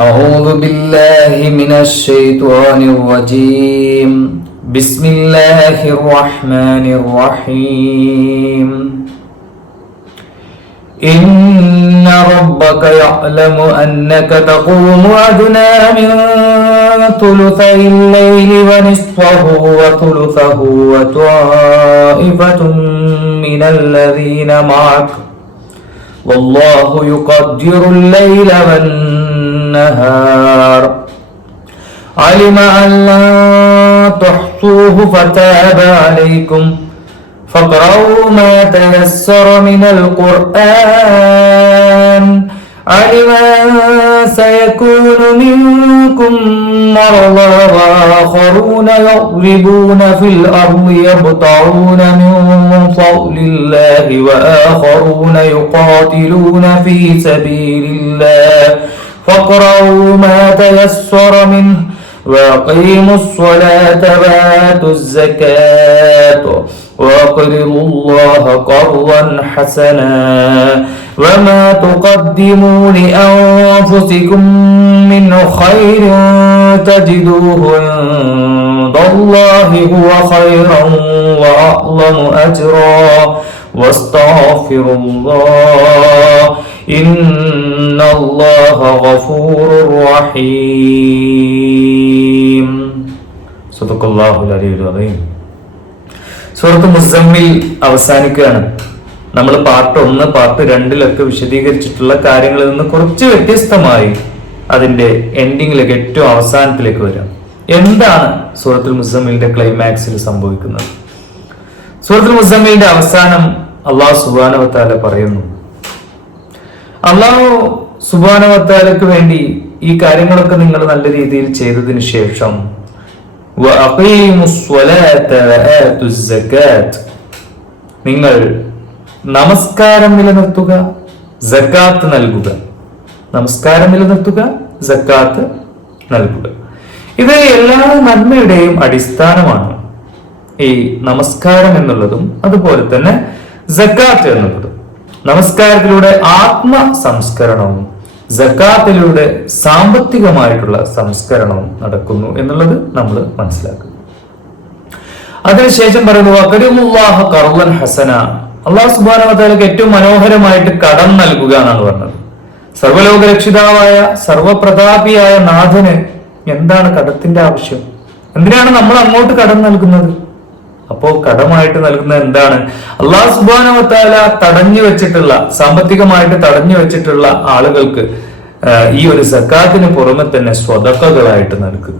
أعوذ بالله من الشيطان الرجيم بسم الله الرحمن الرحيم إن ربك يعلم أنك تقوم أدنى من ثلثي الليل ونصفه وثلثه وطائفة من الذين معك والله يقدر الليل والنهار علم أن لا تحصوه فتاب عليكم فاقرؤوا ما تيسر من القرآن علم أن سيكون منكم مرضى وآخرون يضربون في الأرض يبتغون من فضل الله وآخرون يقاتلون في سبيل الله فاقرؤوا ما تيسر منه وأقيموا الصلاة وآتوا الزكاة وأقرضوا الله قرضا حسنا وما تقدموا لأنفسكم من خير تجدوه عند الله هو خيرا وأعظم أجرا واستغفروا الله إن الله غفور رحيم صدق الله العلي العظيم. സൂറത്ത് മുസമ്മിൽ അവസാനിക്കുകയാണ്. നമ്മൾ part 1 part 2 വിശദീകരിച്ചിട്ടുള്ള കാര്യങ്ങളിൽ നിന്ന് കുറച്ച് വ്യത്യസ്തമായി അതിന്റെ എൻഡിങ്ങിലേക്ക് ഏറ്റവും അവസാനത്തിലേക്ക് വരാം. എന്താണ് സൂറത്തുൽ മുസമ്മിലിന്റെ ക്ലൈമാക്സിൽ സംഭവിക്കുന്നത്? സൂറത്തുൽ മുസമ്മിലിന്റെ അവസാനം അള്ളാഹു സുബ്ഹാനഹു വ തആല പറയുന്നു, അള്ളാഹു സുബ്ഹാനഹു വ തആലക്ക് വേണ്ടി ഈ കാര്യങ്ങളൊക്കെ നിങ്ങൾ നല്ല രീതിയിൽ ചെയ്തതിനു ശേഷം നിങ്ങൾ നമസ്കാരം നിലനിർത്തുക, സക്കാത്ത് നൽകുക. നമസ്കാരം നിലനിർത്തുക, സക്കാത്ത് നൽകുക. ഇത് എല്ലാ നന്മയുടെയും അടിസ്ഥാനമാണ്. ഈ നമസ്കാരം എന്നുള്ളതും അതുപോലെ തന്നെ സക്കാത്ത് എന്നുള്ളതും. നമസ്കാരത്തിലൂടെ ആത്മ സംസ്കരണവും സക്കാത്തിലൂടെ സാമ്പത്തികമായിട്ടുള്ള സംസ്കരണവും നടക്കുന്നു എന്നുള്ളത് നമ്മൾ മനസ്സിലാക്കുന്നു. അതിനുശേഷം പറയുന്നു വഖരിമുല്ലാഹ ഖർളൻ ഹസന. അല്ലാഹു സുബ്ഹാനഹു വ തആലക്ക് ഏറ്റവും മനോഹരമായിട്ട് കടം നൽകുക എന്നാണ് പറഞ്ഞത്. സർവ്വലോക രക്ഷിതാവായ സർവപ്രതാപിയായ നാഥന് എന്താണ് കടത്തിന്റെ ആവശ്യം? എന്തിനാണ് നമ്മൾ അങ്ങോട്ട് കടം നൽകുന്നത്? അപ്പോ കടമായിട്ട് നൽകുന്നത് എന്താണ്? അല്ലാഹു സുബ്ഹാനഹു വ തആല തടഞ്ഞു വെച്ചിട്ടുള്ള, സാമ്പത്തികമായിട്ട് തടഞ്ഞു വെച്ചിട്ടുള്ള ആളുകൾക്ക് ഈ ഒരു സക്കാത്തിന് പുറമെ തന്നെ സ്വതക്കകളായിട്ട് നൽകുക.